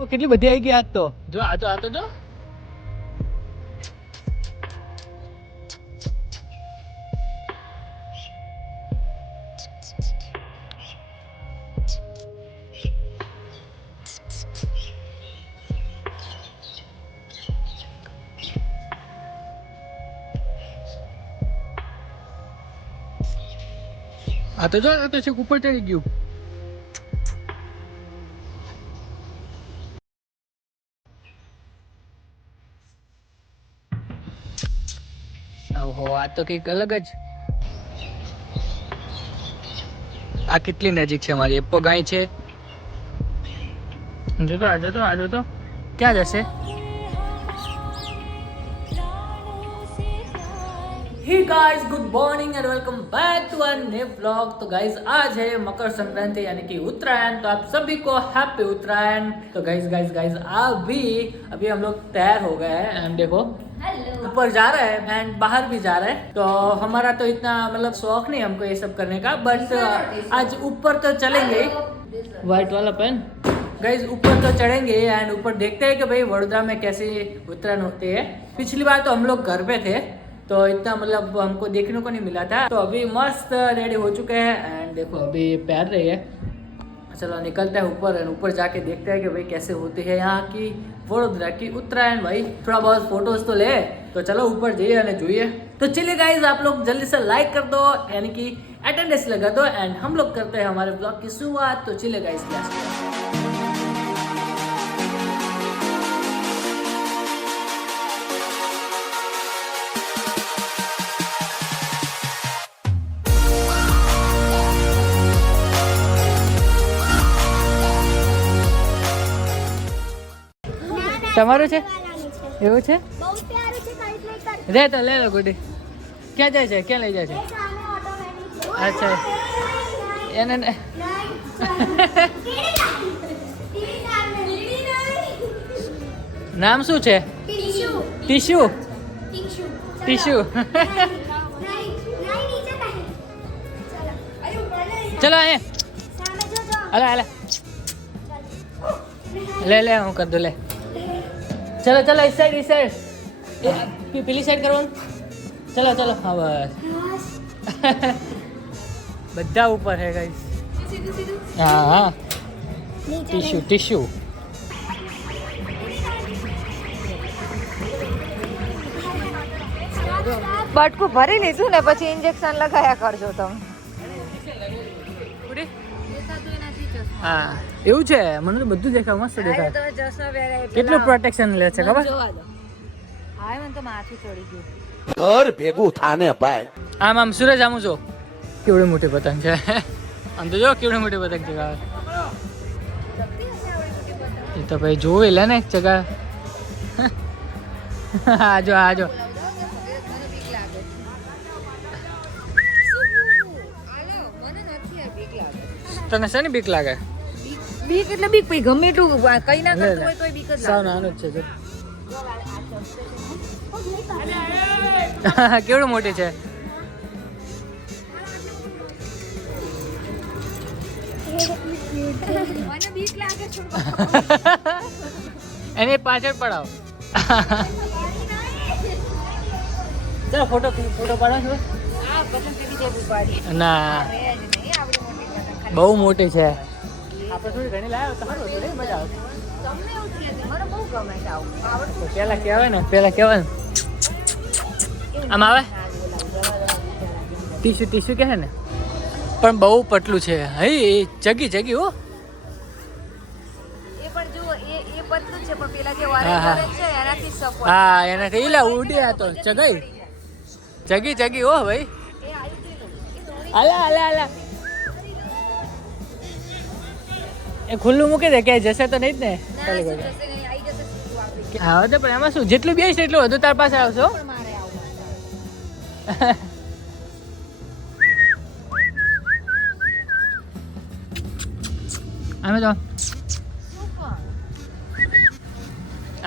કેટલી બધી આવી ગઈ આજ તો જો આ તો જો આ તો છે ઉપર ચડી ગયું. ઓહો આ તો કંઈક અલગ જ. આ કેટલી નજીક છે મારી એપો ગાય છે. આજો તો ક્યાં જશે? Hey guys, good morning and welcome back to our new vlog. तो guys आज है मकर संक्रांति यानी कि उत्तरायण, तो आप सभी को हैप्पी उत्तरायण. तो guys अभी हम लोग तैयार हो गए हैं एंड देखो ऊपर जा रहे हैं एंड बाहर भी जा रहे हैं. तो हमारा तो इतना मतलब शौक नहीं हमको ये सब करने का, बट आज ऊपर तो चलेंगे. व्हाइट वाला पेन गाइज ऊपर तो चढ़ेंगे एंड ऊपर देखते हैं कि भाई वडोदरा में कैसे उत्तरायण होते हैं. पिछली बार तो हम लोग घर पे थे तो इतना मतलब हमको देखने को नहीं मिला था. तो अभी मस्त रेडी हो चुके हैं एंड देखो अभी पहन रही है. चलो निकलते हैं ऊपर एंड ऊपर जाके देखते हैं कि भाई कैसे होती है यहाँ की वडोदरा की उत्तरायण. भाई थोड़ा बहुत फोटोज तो ले, तो चलो ऊपर जाइए और જોઈએ. तो चलिए गाइज आप लोग जल्दी से लाइक कर दो यानी कि अटेंडेंस लगा दो एंड हम लोग करते हैं हमारे ब्लॉग की शुरुआत. तो चलिए गाइज તમારું છે એવું છે? રે તો લે લો ગુડી. ક્યાં જાય છે? ક્યાં લઈ જાય છે? અચ્છા એને નામ શું છે? ટીશ્યુ. ટીશ્યુ. ચલો અહીંયા અલા અલા લે હું કર દઉં લે. चलो इस साइड पीली साइड करवाऊं. चलो हाँ बस બધા ઉપર है गाइस. हाँ टिश्यू બટકું ભરી લીધું ને પછી ઇન્જેક્શન લગાયા કરજો તમે. હા એવું છે. મને તો બધું દેખાય મસ્ત દેખાય. કેટલું પ્રોટેક્શન લે છે ખબર? હા મને તો માથું ચડી ગયું. ઘર ભેગું થાને ભાઈ. આમ સૂરજ આમ જો કેવડી મોટી પતંગ છે. આમ તો જો કેવડી મોટી પતંગ છે. એ તો ભાઈ જોઈ લે ને એક જગા. આજો તને શેની બીક લાગે? બીક એટલે બીક પછી ગમે એટલું કઈ ના કરતું હોય તોય બીક જ સાવ લાગે. નાનું જ છે જો. કેવડી મોટી છે. મને બીક લાગે છે. એની પાછળ પડાવ. ચાલો ફોટો પાડો છો? આ પતંગ કેવી છે ઉપાડી? ના બહુ મોટી છે. આપણે થોડી ઘણી લાવ્યો તો સારું હતું ને, મજા આવતી. તમને એવું છે? મને બહુ ગમે છે આવું. આવડતું પેલા કહેવાય ને આમ આવે ટીશ્યુ કહે ને, પણ બહુ પતલું છે. હઈ જગી હો. એ પણ જો એ પતલું છે પણ પેલા જે હા, હા. વારે છે એનાથી સપોર્ટ. હા એનાથી ઈલા ઉડ્યા તો જગી હો ભાઈ. એ આવી ગયું. આલા એ ખુલ્લું મૂકી દે, ક્યાંય જશે તો નહીં જ ને. ના ચાલી શું ગયું. જશે નહીં, આવી જશે સીધું આપણી. હા તો પણ એમાં શું, જેટલું બેસ એટલું વધુ તાર પાસે આવશો. પણ મારે આવું. અમે તો શું પણ?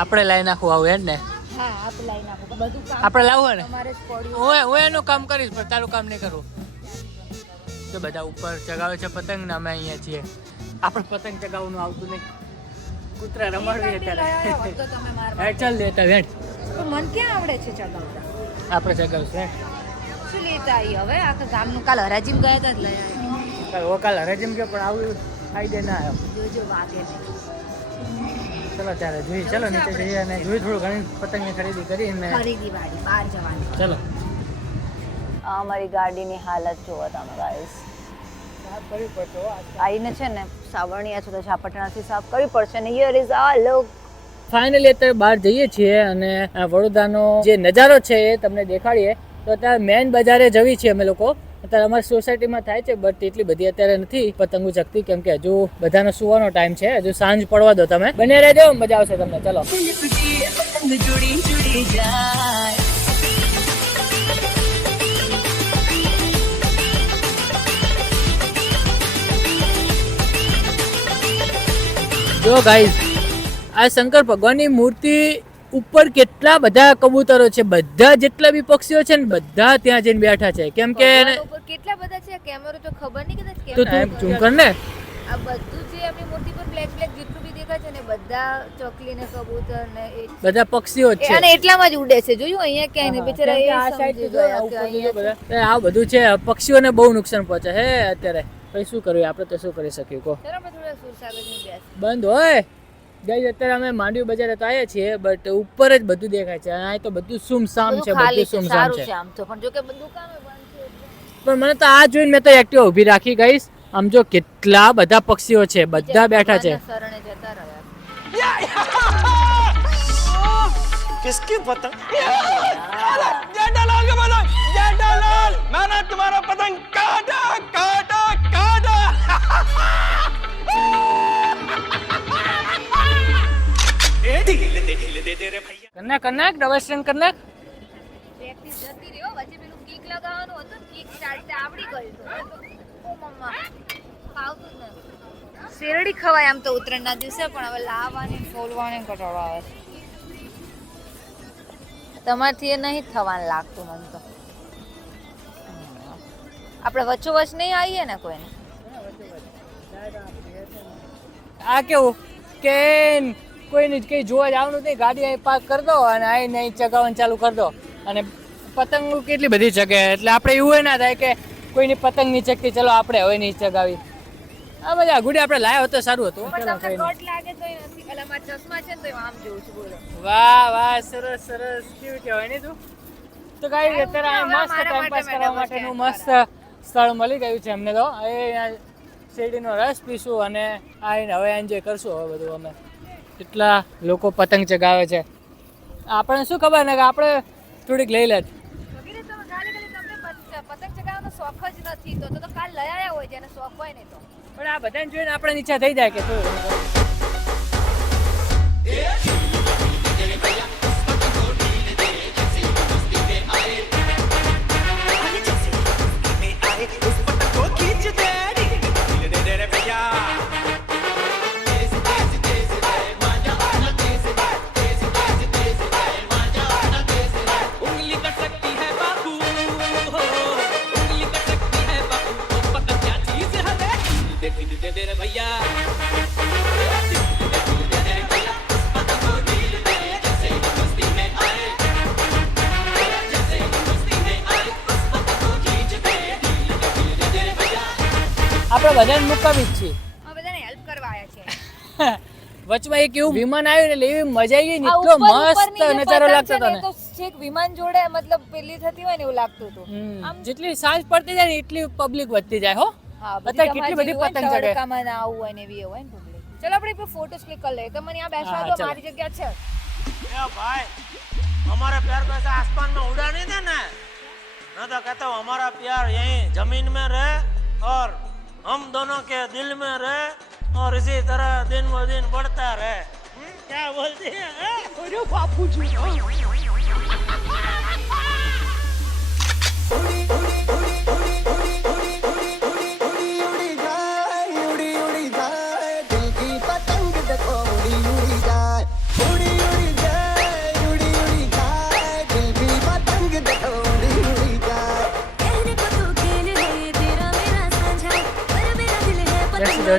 આપણે લાવી નાખવું આવું હેડ ને. હા આપણે લાઈ નાખો બધું કામ આપણે લાવવું ને. તમારે જ પડ્યું. હું એનું કામ કરીશ પણ તારું કામ નહીં કરું. તો બધા ઉપર ચગાવે છે પતંગ ને અમે અહીંયા છીએ. આપણે પતંગ ચગાવવાનું આવતું નહીં. કૂતરા રમાડવી અત્યારે તો તમે માર હે ચાલ લેતા વેટ પણ મન ક્યાં આવડે છે ચગાવતા આપણે ચગાવશે શું લેતા આવી હવે આખા ગામનું કાલ હરાજીમાં ગયા હતા જ લઈ આવ્યા કાલ હરેજમ કે પણ આવું આઈડિયા ના આવ્યો જોજો વાગે નહીં ચલો ત્યારે જોઈ ચલો નીચે જઈએ અને જોઈ થોડું ઘણી પતંગની ખરીદી કરીને ખરીદી વાળી બહાર જવાની ચલો અમારી ગાડીની હાલત જોવો તમે ગાઈસ સાફ કરવી પડશે આઈને છે ને સાવરણીયા છે તો ઝાપટણાથી સાફ કરવી પડશે ને હિયર ઇઝ આ લુક ફાઇનલી અત્યારે બહાર જઈએ છીએ અને આ વડોદરાનો જે નજારો છે એ તમને દેખાડીએ તો અત્યારે મેન બજારે જવી છીએ અમે લોકો અત્યારે અમારી સોસાયટીમાં થાય છે બટ એટલી બધી અત્યારે નથી પતંગો ચકતી કેમ કે હજુ બધાનો સુવાનો ટાઈમ છે હજુ સાંજ પડવા દો તમે બને રહેજો મજા આવશે તમને ચલો જો ગાઈઝ આ શંકર ભગવાનની મૂર્તિ ઉપર કેટલા બધા કબૂતરો છે બધા જેટલા બી પક્ષીઓ છે ને બધા ત્યાં જઈને બેઠા છે કેમ કે કેટલા બધા છે કેમેરો તો ખબર નહીં કદાચ તું ઝૂમ કર ને આ બધું જે આપણી મૂર્તિ પર બ્લેક બ્લેક જેટલું બી દેખાય છે ને બધા ચકલી ને કબૂતર ને બધા પક્ષીઓ જ છે અને એટલામાં જ ઉડે છે જોયું અહીંયા ક્યાંય નહીં બિચારા એ આ સાઈડ સમજી ગયા કે અહીંયા આ બધું છે પક્ષીઓને બહુ નુકસાન પહોંચે હે અત્યારે પછી શું કરવું આપણે તો શું કરી શકીએ કહો ચલો આપણે થોડા સુરસાગરની બેસ બંધ હોય ગાઈસ અત્યારે અમે માંડવી બજારે તો આવ્યા છીએ બટ ઉપર જ બધું દેખાય છે અહીં તો બધું સુમસામ છે બધું સુમસામ સારું છે છે આમ તો પણ જો કે બધું કામે બંધ છે પણ મને તો આ જોઈને મેં તો એક્ટિવા ઊભી રાખી ગાઈસ આમ જો કેટલા બધા પક્ષીઓ છે બધા બેઠા છે શરણે જતા રહ્યા किसकी पतंग जेठालाल का पतंग जेठालाल मैंने तुम्हारा पतंग काटा काटा काटा કનાક ડબલ સ્ટેન્ડ કનાક પ્રેક્ટિસ જતી રહ્યો વચ્ચે પેલું કિક લગાવવાનું હતું કિક ચાલતે આવડી ગયું તો ઓ મમ્મા ખાવતું જ નથી શેરડી ખવાય આમ તો ઉત્તરાયણના દિવસે પણ હવે લાવવાની ફોલવાની કટાળો આવે છે તમારથી એ નહીં થવાનું લાગતું મને તો આપણે વચ્ચોવચ નહીં આવીએ ને કોઈને આ કેવું કે કોઈને કઈ જોવા જવાનું નહીં ગાડી અહીં પાર્ક કરી દો અને આવીને અહીં ચગાવવાનું ચાલુ કરી દો અને પતંગ કેટલી બધી ચગે એટલે આપણે એવું ના થાય કે કોઈની પતંગ નહીં ચગતી ચલો આપણે હવે નહીં ચગાવી આ બધા ગુડી આપણે લાવ્યો હતો સારું હતું પણ તમને ગોટ લાગે તો નથી એટલે મારા ચશ્મા છે ને તો આમ જોઉં છું બોલો વાહ વાહ સરસ સરસ કેવું કહેવાય ને તું તો ગાઈ અત્યારે આ મસ્ત ટાઈમ પાસ કરવા માટેનું મસ્ત સ્થળ મળી ગયું છે અમને તો એ શેરડીનો રસ પીશું અને આવીને હવે એન્જોય કરશું હવે બધું અમે કેટલા લોકો પતંગ ચગાવે છે આપણને શું ખબર ને કે આપણે થોડીક લઈ લે વગેરે તો ગાલી ગાલી તમને પતંગ ચગાવવાનો શોખ જ નથી તો કાલ લઈ આવ્યા હોય જેને શોખ હોય ને તો પણ આ બધાને જોઈને આપણે ઈચ્છા થઈ જાય કે શું આપણે બધાને મુકાવી જ છીએ આ બધાને હેલ્પ કરવા આવ્યા છે વચમાં એક એવું વિમાન આવ્યું એટલે એવી મજા આવી ગઈ ને એટલો મસ્ત નજારો લાગતો હતો ને તો છેક વિમાન જોડે મતલબ પેલી થતી હોય ને એવું લાગતું હતું જેટલી સાંજ પડતી જાય ને એટલી પબ્લિક વધતી જાય હો હા અત્યારે કેટલી બધી પતંગ ચગે તડકામાં ના આવું હોય ને એવી હોય ને પબ્લિક ચલો આપણે એક ફોટોસ ક્લિક કરી લઈએ તમને આ બેસવા દો મારી જગ્યા છે ए भाई हमारे प्यार को ऐसा आसमान में उड़ा नहीं देना ना तो कहता हूँ हमारा प्यार यहीं जमीन में रहे और हम दोनों के दिल में रहे और इसी तरह दिन ब दिन बढ़ता रहे क्या बोलती है अरे बापू जी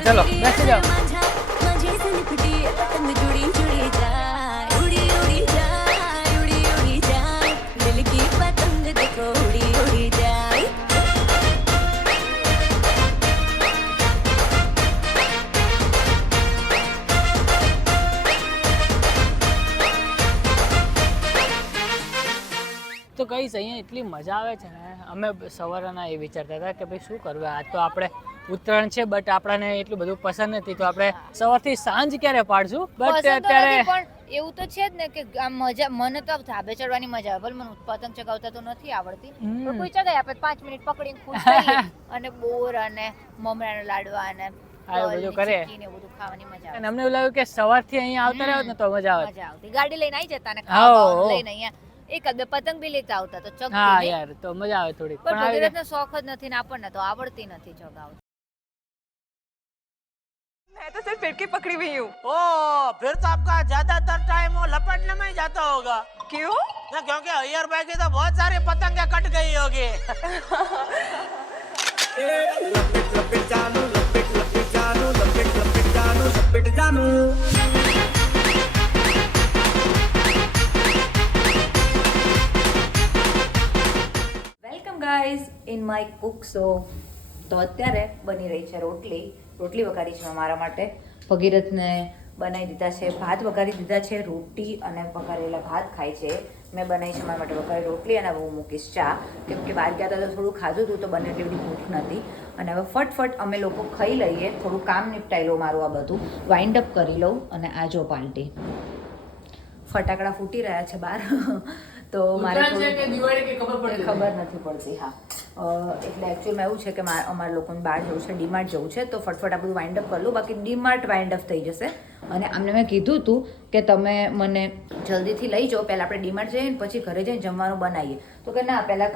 ચલો બેસી જાઓ पतंग जुड़ी जुड़ी जाए उड़ी उड़ी जाए उड़ी उड़ी जाए दिल की पतंग देखो उड़ी उड़ी जाए તો કઈ અહીંયા એટલી મજા આવે છે ને અમે સવારના એ વિચારતા હતા કે ભાઈ શું કરવું આજ તો આપણે ઉત્તરાયણ છે બટ આપણને એટલું બધું પસંદ નથી તો આપણે સવારથી સાંજ ક્યારે પાડશું બટ પસંદ તો અત્યારે નથી, પણ એવું તો છે જ ને કે આમ મજા મને તો ધાબે ચડવાની મજા આવે ભલે મને પતંગ ચગાવતા તો નથી આવડતી પણ કોઈ ચગાવી આપે 5 મિનિટ પકડીને ખુશ થઈએ અને બોર અને મમરાના લાડવા અને આ બધું કરે. ચીક્કી ને બધું ખાવાની મજા અને અમને એવું લાગ્યું કે સવારથી અહીંયા આવતા રહ્યો ને તો મજા આવે મજા આવતી ગાડી લઈને આવી જતા ને હા, ખાવા હો. લઈને અહીંયા એકાદ બે પતંગ બી લેતા આવતા તો ચગતી હા નહીં. યાર તો મજા આવે થોડી પણ આવી ભગીરથનો શોખ જ નથી ને આપણને તો આવડતી નથી ચગાવતા. मैं तो सिर्फ फिरकी पकड़ी हुई हूँ। ओ फिर तो आपका ज्यादातर टाइम वो लपटने में ही जाता होगा क्यों? ना, क्योंकि अय्यर भाई की तो बहुत सारी पतंगे कट गई होगी welcome guys in my Cook show. તો અત્યારે બની રહી છે રોટલી વઘારી છે મારા માટે. ભગીરથને બનાવી દીધા છે ભાત, વઘારી દીધા છે રોટી અને વઘારેલા ભાત ખાય છે. મેં બનાવી છે મારા માટે વઘારી રોટલી અને હું મૂકીશ ચા, કેમ કે બહાર ગયા હતા તો થોડું ખાધું હતું તો બને એટલી બધી ભૂખ નથી. અને હવે ફટફટ અમે લોકો ખાઈ લઈએ, થોડું કામ નિપટાઈ લઉં મારું, આ બધું વાઇન્ડ અપ કરી લઉં. અને આ જો પાર્ટી ફટાકડા ફૂટી રહ્યા છે બહાર તો મારે થોડું ખબર નથી પડતી. હા એટલે એકચ્યુઅલમાં એવું છે કે અમારા લોકોને બહાર જવું છે, ડીમાર્ટ જવું છે, તો ફટફટ આ બધું વાઇન્ડ અપ કરી લઉં. બાકી ડીમાર્ટ વાઇન્ડ અપ થઈ જશે. અને અમને મેં કીધું હતું કે તમે મને જલ્દીથી લઈ જાઓ, પહેલાં આપણે ડીમાર્ટ જઈએ ને પછી ઘરે જઈને જમવાનું બનાવીએ. તો કે ના, પહેલાં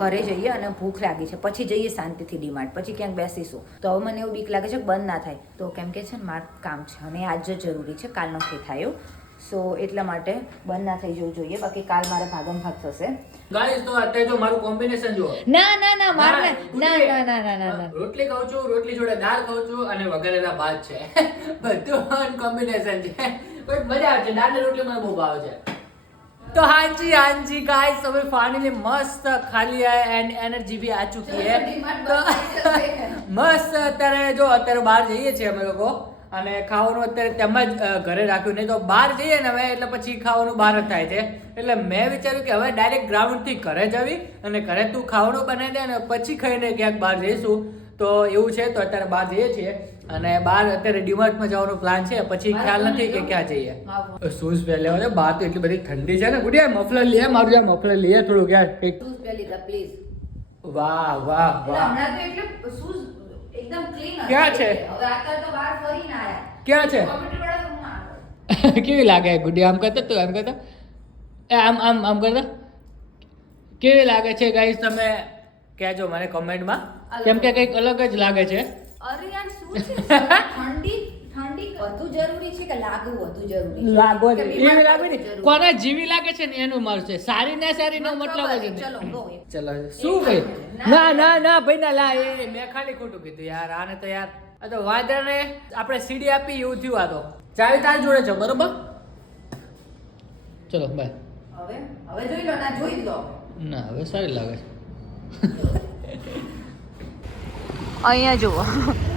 ઘરે જઈએ અને ભૂખ લાગી છે પછી જઈએ શાંતિથી ડીમાર્ટ, પછી ક્યાંક બેસીશું. તો હવે મને એવું બીક લાગે છે કે બંધ ના થાય, તો કેમ કે છે ને મારું કામ છે અને આજ જ જરૂરી છે, કાલ નથી થાય એવું. સો એટલા માટે બંધ ના થઈ જવું જોઈએ, બાકી કાલ મારે ભાગમ ભાગ થશે. ગાઈસ તો અત્યારે જો મારું કોમ્બિનેશન જુઓ. ના માર ના. રોટલી ખાઉં છું, રોટલી જોડે દાળ ખાઉં છું અને વઘારેલા ભાત છે બધું કોમ્બિનેશન છે બટ મજા આવે છે. દાળ ને રોટલી મને બહુ ભાવે છે. तो हाँ जी गाइस, अभी फाइनली मस्त खा लिया है एंड एनर्जी भी आ चुकी है. तो મસ્ત અત્યારે બહાર જઈએ છીએ અમે લોકો અને ખાવાનું અત્યારે તેમ જ ઘરે રાખ્યું, નહીં તો બહાર જઈએ ને હવે એટલે પછી ખાવાનું બહાર જ થાય છે. એટલે મેં વિચાર્યું કે હવે ડાયરેક્ટ ગ્રાઉન્ડથી ઘરે જવી અને ઘરે તું ખાવાનું બનાવી દે અને પછી ખાઈને ક્યાંક બહાર જઈશું. તો એવું છે, તો અત્યારે બહાર જઈએ છીએ અને બહાર અત્યારે ડીમાર્ટમાં જવાનો પ્લાન છે, પછી ખ્યાલ નથી કે ક્યાં જઈએ. શૂઝ પહેરી લેવા છે, બહાર તો એટલી બધી ઠંડી છે ને. ગુડિયા મફલર લે, મારું યાર મફલર લે થોડુંક યાર. શૂઝ પહેરી લીધા પ્લીઝ. વાહ વાહ વાહ. હમણાં તો એટલે શૂઝ એકદમ ક્લીન હતા. ક્યાં છે? હવે અત્યારે તો બહાર ફરીને આયા. ક્યાં છે? કોમ્પ્યુટર વાળા રૂમમાં આગળ. કેવી લાગે ગુડિયા? આમ કરતા તું આમ કરતા આમ કરતા કેવી લાગે છે ગાઈસ? તમે કહેજો મને કમેન્ટમાં, કેમ કે કંઈક અલગ જ લાગે છે. અરે યાર શું છે? ઠંડી વધુ જરૂરી છે કે લાગવું વધુ જરૂરી છે? લાગો કે એવી બીમાર લાગે ને, વધુ જરૂરી? કોને જીવી લાગે છે ને એનું મળશે. સારી ને સારી નો મતલબ જ ચલો નથી. ગો. ચલો શું ભાઈ? ના ભાઈ ના લા, એ મેં ખાલી ખોટું કીધું યાર. આને તો યાર આ તો વાદળને આપણે સીડી આપી એવું થયું. આ તો ચાવી તારી જોડે છે બરોબર. ચલો બાય. હવે જોઈ લો, ના જોઈ લો. ના હવે સારી લાગે છે. અહીંયા જુઓ,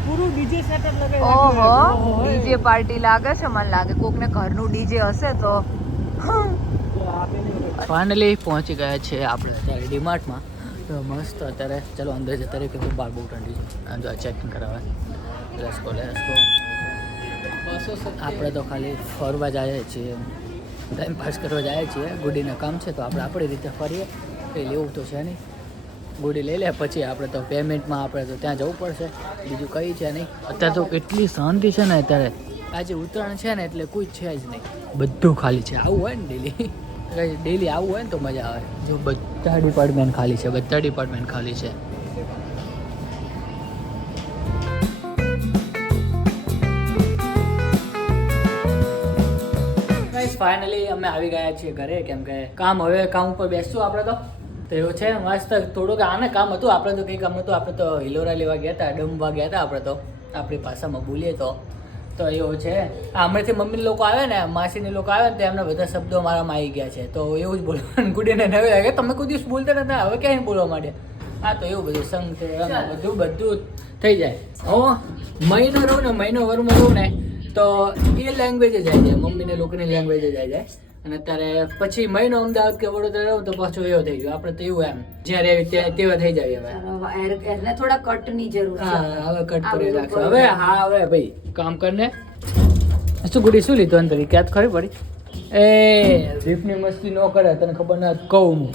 પૂરું ડીજે સેટઅપ ઓહો ડીજે પાર્ટી લાગે છે. મને લાગે કોકને ઘરનું ડીજે હશે તો. ફાઇનલી પહોંચી ગયા છે આપણે અત્યારે ડીમાર્ટમાં. તો મસ્ત અત્યારે ચલો અંદર જતા રહીએ, કે બહાર બહુ ઠંડી છે. જો ચેકિંગ કરાવે. Let's go. આપણે તો ખાલી ફરવા જઈએ છીએ, ટાઈમ પાસ કરવા જઈએ છીએ. ગુડીને કામ છે તો આપણે આપણી રીતે ફરીએ, કંઈ લેવું તો છે નહીં. ગુડી લઈ લે પછી આપણે તો પેમેન્ટમાં આપણે તો ત્યાં જવું પડશે, બીજું કંઈ છે નહીં. અત્યારે તો કેટલી શાંતિ છે ને. અત્યારે આજે ઉત્તરાયણ છે ને એટલે કોઈ છે જ નહીં, બધું ખાલી છે. આવું હોય ને ડેલી આવું હોય ને તો મજા આવે. જો બધા ડિપાર્ટમેન્ટ ખાલી છે, બધા ડિપાર્ટમેન્ટ ખાલી છે. ફાઇનલી અમે આવી ગયા છીએ ઘરે, કેમ કે કામ ઉપર બેસશું આપણે તો એવું છે. મસ્ત થોડુંક આને કામ હતું, આપણે તો કંઈ કામ હતું. આપણે તો હિલોરા લેવા ગયા હતા, ડમવા ગયા હતા આપણે તો, આપણી ભાષામાં બોલીએ તો તો એવું છે. હમણાંથી મમ્મી લોકો આવે ને, માસીની લોકો આવે ને તો એમના બધા શબ્દો મારામાં આવી ગયા છે. તો એવું જ બોલવાનું ગુડીને નવી લાગે. તમે કોઈ દિવસ બોલતા નતા, હવે ક્યાંય બોલવા માંડ્યા. હા તો એવું બધું સંગ છે, બધું થઈ જાય. હું મહિનો રહું ને, મહિનો વરમાં રહું ને તો એ લેંગ્વેજ જ આવી જાય, મમ્મીને લોકોની લેંગ્વેજ જ આવી જાય. અને અત્યારે પછી મહિનો અમદાવાદ કે વડોદરા રહું તો પાછું એવો થઈ ગયો. આપણે તો એવું એમ જ્યારે તેવા થઈ જાય હવે. એને થોડા કટની જરૂર છે. હા હવે કટ કરી રાખશો હવે. હા હવે ભાઈ કામ કરને. શું ગુડી શું લીધું અંદર ક્યાં ખરી પડી? એ રીફની મસ્તી ન કરે, તને ખબર ના કહું હું.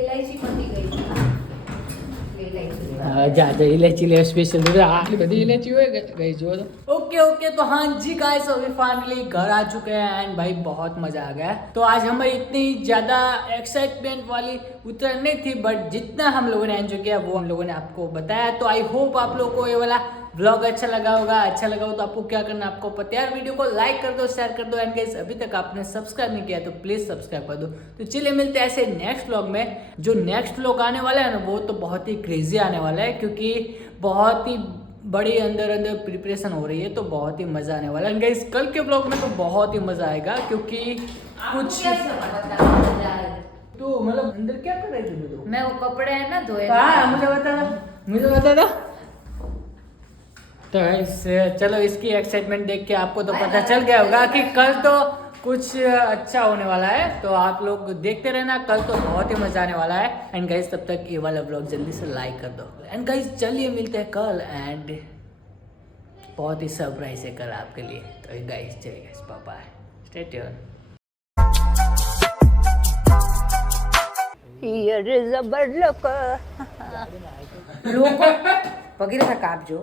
ઇલાયચી પતી ગઈ. જા इलायची ले स्पेशल आटली बड़ी इलायची હોય ગઈ જો તો. ओके तो हाँ जी गाइस अभी फाइनली घर आ चुके हैं एंड भाई बहुत मजा आ गया. तो आज हमें इतनी ज्यादा एक्साइटमेंट वाली उत्तरायण नहीं थी, बट जितना हम लोगों ने एंजॉय किया वो हम लोगों ने आपको बताया. तो आई होप आप लोगों को ये वाला व्लॉग अच्छा लगा होगा. अच्छा लगा हो तो आपको क्या करना, आपको पता है, वीडियो को लाइक कर दो, शेयर कर दो एंड गाइस अभी तक आपने सब्सक्राइब नहीं किया तो प्लीज सब्सक्राइब कर दो. तो चलिए मिलते हैं ऐसे नेक्स्ट व्लॉग में. जो नेक्स्ट व्लॉग आने वाला है ना वो तो बहुत ही क्रेजी आने वाला है, क्योंकि बहुत ही बड़ी अंदर प्रिपरेशन हो रही है. तो बहुत ही मजा आने वाला है गाइस. कल के व्लॉग में तो बहुत ही मजा आएगा, क्योंकि कुछ तो मतलब अंदर क्या कर रही थी तू? मैं वो कपड़े है ना धोए. हाँ मुझे बता दो. तो गाइस चलो इसकी एक्साइटमेंट देख के आपको तो पता चल गया होगा कि कल तो कुछ अच्छा होने वाला है. तो आप लोग देखते रहना, कल तो बहुत ही मजा आने वाला है. एंड गाइस तब तक ये वाला व्लॉग जल्दी से लाइक कर दो. एंड गाइस चलिए मिलते हैं कल एंड बहुत ही सरप्राइज है कल आपके लिए. तो गाइस चलिए guys bye bye, stay tune. Here જબર લોકો ભગીરથા કાપજો.